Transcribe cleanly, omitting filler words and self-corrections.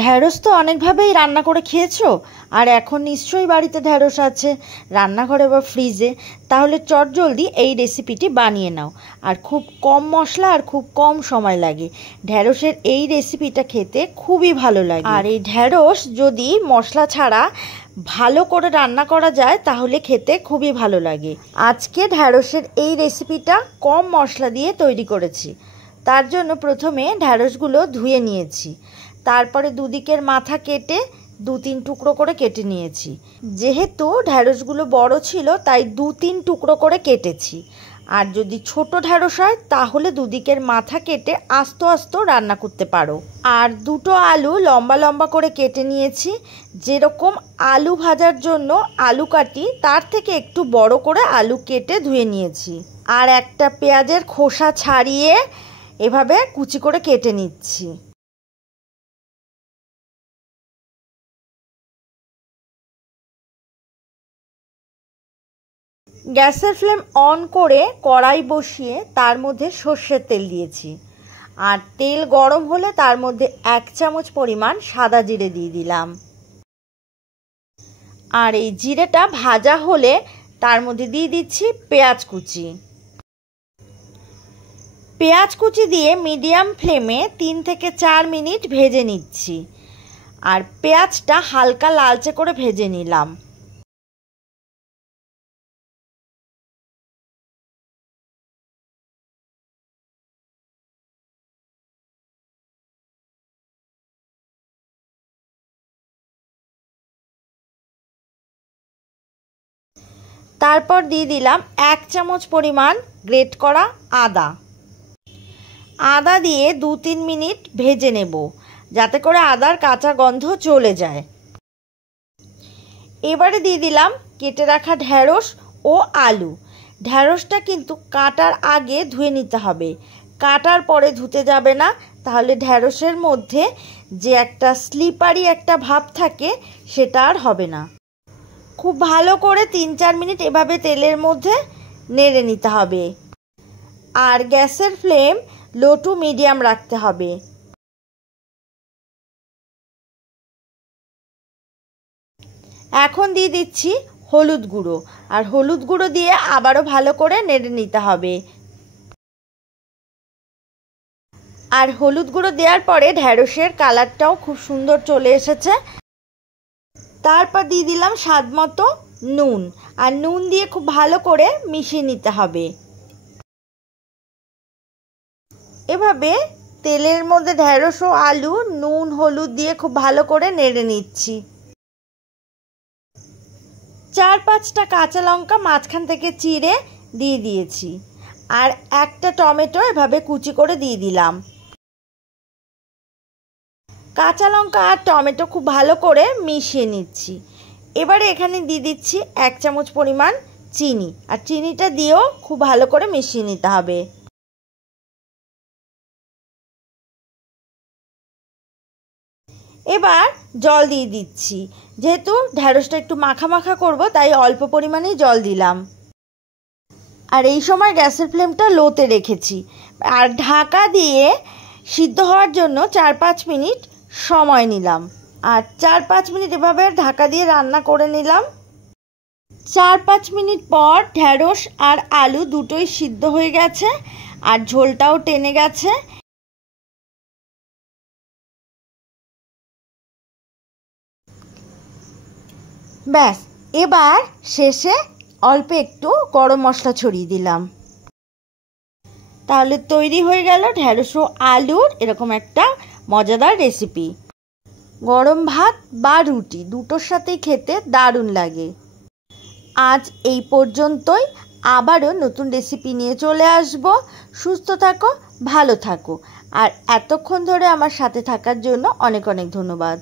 ঢ্যাঁড়স তো অনেকভাবেই রান্না করে খেয়েছো, আর এখন নিশ্চয়ই বাড়িতে ঢ্যাঁড়স আছে রান্নাঘরে বা ফ্রিজে। তাহলে চটজলদি এই রেসিপিটি বানিয়ে নাও। আর খুব কম মশলা আর খুব কম সময় লাগে। ঢ্যাঁড়সের এই রেসিপিটা খেতে খুবই ভালো লাগে। আর এই ঢ্যাঁড়স যদি মশলা ছাড়া ভালো করে রান্না করা যায় তাহলে খেতে খুবই ভালো লাগে। আজকে ঢ্যাঁড়সের এই রেসিপিটা কম মশলা দিয়ে তৈরি করেছি। তার জন্য প্রথমে ঢ্যাঁড়সগুলো ধুয়ে নিয়েছি, তারপরে দুদিকের মাথা কেটে 2-3 টুকরো করে কেটে নিয়েছি। যেহেতু ঢ্যাঁড়সগুলো বড় ছিল তাই 2-3 টুকরো করে কেটেছি। আর যদি ছোট ঢ্যাঁড়স হয় তাহলে দুদিকের মাথা কেটে আস্ত আস্ত রান্না করতে পারো। আর 2টো আলু লম্বা লম্বা করে কেটে নিয়েছি। যেরকম আলু ভাজার জন্য আলু কাটি তার থেকে একটু বড় করে আলু কেটে ধুয়ে নিয়েছি। আর একটা পেঁয়াজের খোসা ছাড়িয়ে এভাবে কুচি করে কেটে নিচ্ছি। গ্যাসের ফ্লেম অন করে কড়াই বসিয়ে তার মধ্যে সর্ষের তেল দিয়েছি। আর তেল গরম হলে তার মধ্যে 1 চামচ পরিমাণ সাদা জিরে দিয়ে দিলাম। আর এই জিরেটা ভাজা হলে তার মধ্যে দিয়ে দিচ্ছি পেঁয়াজ কুচি। পেঁয়াজ কুচি দিয়ে মিডিয়াম ফ্লেমে 3 থেকে 4 মিনিট ভেজে নিচ্ছি। আর পেঁয়াজটা হালকা লালচে করে ভেজে নিলাম। তারপর দিয়ে দিলাম 1 চামচ পরিমাণ গ্রেট করা আদা। আদা দিয়ে 2-3 মিনিট ভেজে নেব যাতে করে আদার কাঁচা গন্ধ চলে যায়। এবারে দিয়ে দিলাম কেটে রাখা ঢ্যাঁড়স ও আলু। ঢ্যাঁড়সটা কিন্তু কাটার আগে ধুয়ে নিতে হবে, কাটার পরে ধুতে যাবে না, তাহলে ঢ্যাঁড়সের মধ্যে যে একটা স্লিপারি একটা ভাব থাকে সেটা আর হবে না। খুব ভালো করে 3-4 মিনিট এভাবে তেলের মধ্যে নেড়ে নিতে হবে। আর গ্যাসের ফ্লেম লো টু মিডিয়াম রাখতে হবে। এখন দিয়ে দিচ্ছি হলুদ গুঁড়ো। আর হলুদ গুঁড়ো দিয়ে আবারও ভালো করে নেড়ে নিতে হবে। আর হলুদ গুঁড়ো দেওয়ার পরে ঢ্যাঁড়সের কালারটাও খুব সুন্দর চলে এসেছে। তারপর দিয়ে দিলাম স্বাদ মতো নুন। আর নুন দিয়ে খুব ভালো করে মিশিয়ে নিতে হবে। এভাবে তেলের মধ্যে ঢ্যাঁড়স ও আলু নুন হলুদ দিয়ে খুব ভালো করে নেড়ে নিচ্ছি। 4-5টা কাঁচা লঙ্কা মাঝখান থেকে চিড়ে দিয়ে দিয়েছি। আর একটা টমেটো এভাবে কুচি করে দিয়ে দিলাম। কাঁচা লঙ্কা আর টমেটো খুব ভালো করে মিশিয়ে নিচ্ছি। এবারে এখানে দিয়ে দিচ্ছি 1 চামচ পরিমাণ চিনি। আর চিনিটা দিয়েও খুব ভালো করে মিশিয়ে নিতে হবে। এবার জল দিয়ে দিচ্ছি। যেহেতু ঢ্যাঁড়সটা একটু মাখা মাখা করব তাই অল্প পরিমাণেই জল দিলাম। আর এই সময় গ্যাসের ফ্লেমটা লোতে রেখেছি। আর ঢাকা দিয়ে সিদ্ধ হওয়ার জন্য 4-5 মিনিট সময় নিলাম। আর 4-5 মিনিট এভাবে ঢাকা দিয়ে রান্না করে নিলাম। 4-5 মিনিট পর ঢ্যাঁড়স আর আলু দুটোই সিদ্ধ হয়ে গেছে আর ঝোলটাও টেনে গেছে। ব্যাস, এবার শেষে অল্প একটু গরম মশলা ছড়িয়ে দিলাম। তাহলে তৈরি হয়ে গেল ঢ্যাঁড়স ও আলুর এরকম একটা মজাদার রেসিপি। গরম ভাত বা রুটি দুটোর সাথেই খেতে দারুণ লাগে। আজ এই পর্যন্তই। আবারও নতুন রেসিপি নিয়ে চলে আসব। সুস্থ থাকো, ভালো থাকো। আর এতক্ষণ ধরে আমার সাথে থাকার জন্য অনেক অনেক ধন্যবাদ।